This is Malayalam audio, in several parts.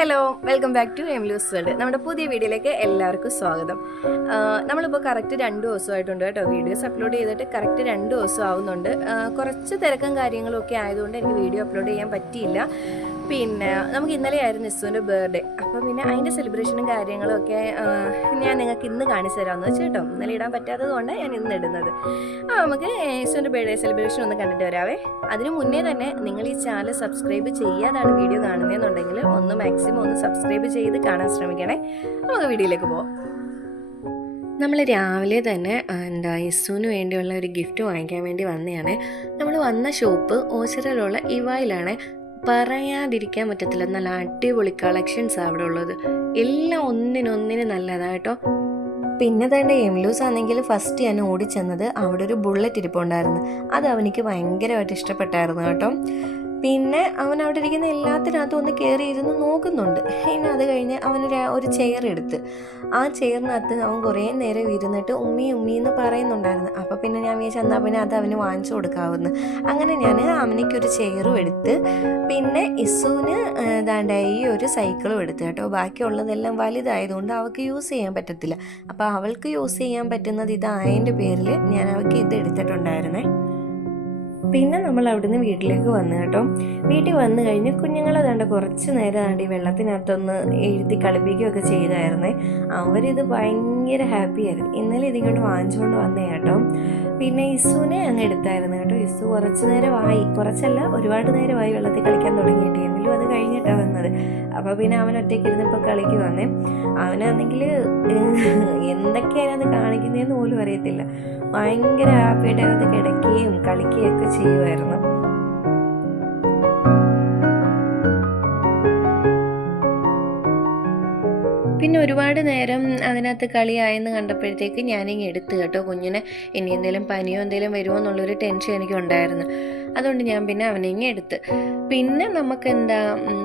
ഹലോ വെൽക്കം ബാക്ക് ടു എംലൂസ് വേൾഡ്. നമ്മുടെ പുതിയ വീഡിയോയിലേക്ക് എല്ലാവർക്കും സ്വാഗതം. നമ്മളിപ്പോൾ കറക്റ്റ് 2 ദിവസമായിട്ടുണ്ട് കേട്ടോ. വീഡിയോസ് അപ്ലോഡ് ചെയ്തിട്ട് കറക്റ്റ് 2 ദിവസം ആവുന്നുണ്ട്. കുറച്ച് തിരക്കും കാര്യങ്ങളും ഒക്കെ ആയതുകൊണ്ട് എനിക്ക് വീഡിയോ അപ്ലോഡ് ചെയ്യാൻ പറ്റിയില്ല. പിന്നെ നമുക്ക് ഇന്നലെയായിരുന്നു ഇസുവിൻ്റെ ബർത്ത്ഡേ. അപ്പോൾ പിന്നെ അതിൻ്റെ സെലിബ്രേഷനും കാര്യങ്ങളും ഒക്കെ ഞാൻ നിങ്ങൾക്ക് ഇന്ന് കാണിച്ചു തരാമെന്ന് വെച്ച് കേട്ടോ. ഇന്നലെ ഇടാൻ പറ്റാത്തത് കൊണ്ട് ഞാൻ ഇന്ന് ഇടുന്നത്. നമുക്ക് ഇസുവിൻ്റെ ബർത്ത്ഡേ സെലിബ്രേഷൻ ഒന്ന് കണ്ടിട്ട് വരാവേ. അതിന് മുന്നേ തന്നെ നിങ്ങൾ ഈ ചാനൽ സബ്സ്ക്രൈബ് ചെയ്യാതാണ് വീഡിയോ കാണുന്നതെന്നുണ്ടെങ്കിൽ മാക്സിമം ഒന്ന് സബ്സ്ക്രൈബ് ചെയ്ത് കാണാൻ ശ്രമിക്കണേ. നമുക്ക് വീഡിയോയിലേക്ക് പോവാം. നമ്മൾ രാവിലെ തന്നെ ഇസുവിന് വേണ്ടിയുള്ള ഒരു ഗിഫ്റ്റ് വാങ്ങിക്കാൻ വേണ്ടി വന്നതാണ്. നമ്മൾ വന്ന ഷോപ്പ് ഓച്ചിറയിലുള്ള ഇവായിലാണ്. പറയാതിരിക്കാൻ പറ്റത്തില്ല, നല്ല അടിപൊളി കളക്ഷൻസ് അവിടെ ഉള്ളത്. എല്ലാം ഒന്നിനൊന്നിന് നല്ലതാണ് കേട്ടോ. പിന്നെ തന്നെ എംലൂസ് ആണെങ്കിൽ ഫസ്റ്റ് ഞാൻ ഓടിച്ചെന്നത് അവിടെ ഒരു ബുള്ളറ്റ് ഇരിപ്പുണ്ടായിരുന്നു. അത് അവനിക്ക് ഭയങ്കരമായിട്ട് ഇഷ്ടപ്പെട്ടായിരുന്നു കേട്ടോ. പിന്നെ അവൻ അവിടെ ഇരിക്കുന്ന എല്ലാത്തിനകത്തും ഒന്ന് കയറി ഇരുന്ന് നോക്കുന്നുണ്ട്. പിന്നെ അത് കഴിഞ്ഞ് അവനൊരു ചെയർ എടുത്ത് ആ ചെയറിനകത്ത് അവൻ കുറേ നേരം ഇരുന്നിട്ട് ഉമ്മി എന്ന് പറയുന്നുണ്ടായിരുന്നു. അപ്പോൾ പിന്നെ ഞാൻ വിചാരിച്ചു എന്നാൽ പിന്നെ അത് അവന് വാങ്ങിച്ചു കൊടുക്കാവുന്നു. അങ്ങനെ ഞാൻ അവനിക്കൊരു ചെയറും എടുത്ത് പിന്നെ ഇസുവിന് ഈ ഒരു സൈക്കിളും എടുത്ത് കേട്ടോ. ബാക്കിയുള്ളതെല്ലാം വലുതായതുകൊണ്ട് അവൾക്ക് യൂസ് ചെയ്യാൻ പറ്റത്തില്ല. അപ്പോൾ അവൾക്ക് യൂസ് ചെയ്യാൻ പറ്റുന്നത് ഇതായതിൻ്റെ പേരിൽ ഞാൻ അവൾക്ക് ഇത് എടുത്തിട്ടുണ്ടായിരുന്നേ. പിന്നെ നമ്മൾ അവിടുന്ന് വീട്ടിലേക്ക് വന്നു കേട്ടോ. വീട്ടിൽ വന്നു കഴിഞ്ഞ് കുഞ്ഞുങ്ങളെ ദാണ്ട് കുറച്ച് നേരം ഈ വെള്ളത്തിനകത്തൊന്ന് എഴുതി കളിപ്പിക്കുകയൊക്കെ ചെയ്തായിരുന്നേ. അവരിത് ഭയങ്കര ഹാപ്പി ആയിരുന്നു. ഇന്നലെ ഇതിങ്ങോട്ട് വാങ്ങിച്ചുകൊണ്ട് വന്നേ കേട്ടോ. പിന്നെ ഇസുവിനെ അങ്ങ് എടുത്തായിരുന്നു കേട്ടോ. ഇസു കുറച്ചല്ല ഒരുപാട് നേരമായി വെള്ളത്തിൽ കളിക്കാൻ തുടങ്ങിയിട്ട്. എങ്കിലും അത് കഴിഞ്ഞിട്ടാണ് വന്നത്. അപ്പോൾ പിന്നെ അവൻ ഒറ്റയ്ക്ക് ഇരുന്നിപ്പോൾ കളിക്ക് വന്നേ. അവനാണെങ്കിൽ എന്തൊക്കെയാണ് അത് കാണിക്കുന്നതെന്ന് പോലും അറിയത്തില്ല. ഭയങ്കര ഹാപ്പിയായിട്ട് അത് കിടക്കുകയും കളിക്കുകയും ഒക്കെ ചെയ്യുമായിരുന്നു. പിന്നെ ഒരുപാട് നേരം അതിനകത്ത് കളിയായെന്ന് കണ്ടപ്പോഴത്തേക്ക് ഞാനിങ്ങ് എടുത്തു കേട്ടോ കുഞ്ഞിനെ. ഇനി എന്തെങ്കിലും പനിയോ എന്തെങ്കിലും വരുമോ എന്നുള്ളൊരു ടെൻഷൻ എനിക്കുണ്ടായിരുന്നു. അതുകൊണ്ട് ഞാൻ പിന്നെ അവനിങ്ങ് എടുത്ത്. പിന്നെ നമുക്ക്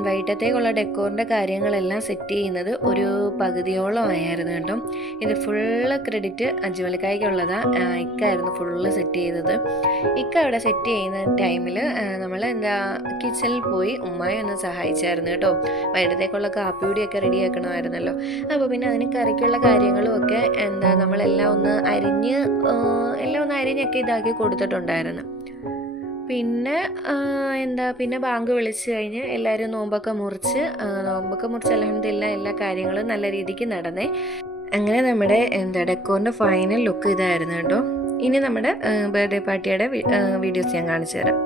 വൈകിട്ടത്തേക്കുള്ള ഡെക്കോറിൻ്റെ കാര്യങ്ങളെല്ലാം സെറ്റ് ചെയ്യുന്നത് ഒരു പകുതിയോളം ആയിരുന്നു കേട്ടോ. ഇത് ഫുള്ള് ക്രെഡിറ്റ് അജ്മലിക്കായ്ക്കുള്ളതാണ്. ഇക്കായിരുന്നു ഫുള്ള് സെറ്റ് ചെയ്തത്. ഇക്ക അവിടെ സെറ്റ് ചെയ്യുന്ന ടൈമിൽ നമ്മൾ കിച്ചണിൽ പോയി ഉമ്മായി ഒന്ന് സഹായിച്ചായിരുന്നു കേട്ടോ. വൈകിട്ടത്തേക്കുള്ള കാപ്പിപ്പൊടിയൊക്കെ റെഡിയാക്കണമായിരുന്നല്ലോ. അപ്പോൾ പിന്നെ അതിന് കറിക്കുള്ള കാര്യങ്ങളും ഒക്കെ നമ്മളെല്ലാം ഒന്ന് അരിഞ്ഞൊക്കെ ഇതാക്കി കൊടുത്തിട്ടുണ്ടായിരുന്നു. പിന്നെ പിന്നെ ബാങ്ക് വിളിച്ച് കഴിഞ്ഞ് എല്ലാവരും നോമ്പൊക്കെ മുറിച്ച് അൽഹംദുലില്ലാ എല്ലാ കാര്യങ്ങളും നല്ല രീതിക്ക് നടന്നേ. അങ്ങനെ നമ്മുടെ ഡെക്കോറിൻ്റെ ഫൈനൽ ലുക്ക് ഇതായിരുന്നു കേട്ടോ. ഇനി നമ്മുടെ ബർത്ത്ഡേ പാർട്ടിയുടെ വീഡിയോസ് ഞാൻ കാണിച്ചു തരാം.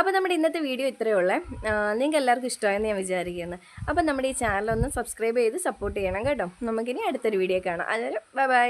അപ്പോൾ നമ്മുടെ ഇന്നത്തെ വീഡിയോ ഇത്രയേ ഉള്ളേ. നിങ്ങൾക്ക് എല്ലാവർക്കും ഇഷ്ടമായെന്ന് ഞാൻ വിചാരിക്കുന്നു. അപ്പോൾ നമ്മുടെ ഈ ചാനലൊന്ന് സബ്സ്ക്രൈബ് ചെയ്ത് സപ്പോർട്ട് ചെയ്യണം കേട്ടോ. നമുക്കിനി അടുത്തൊരു വീഡിയോ കാണാം. അതുവരെ ബൈ.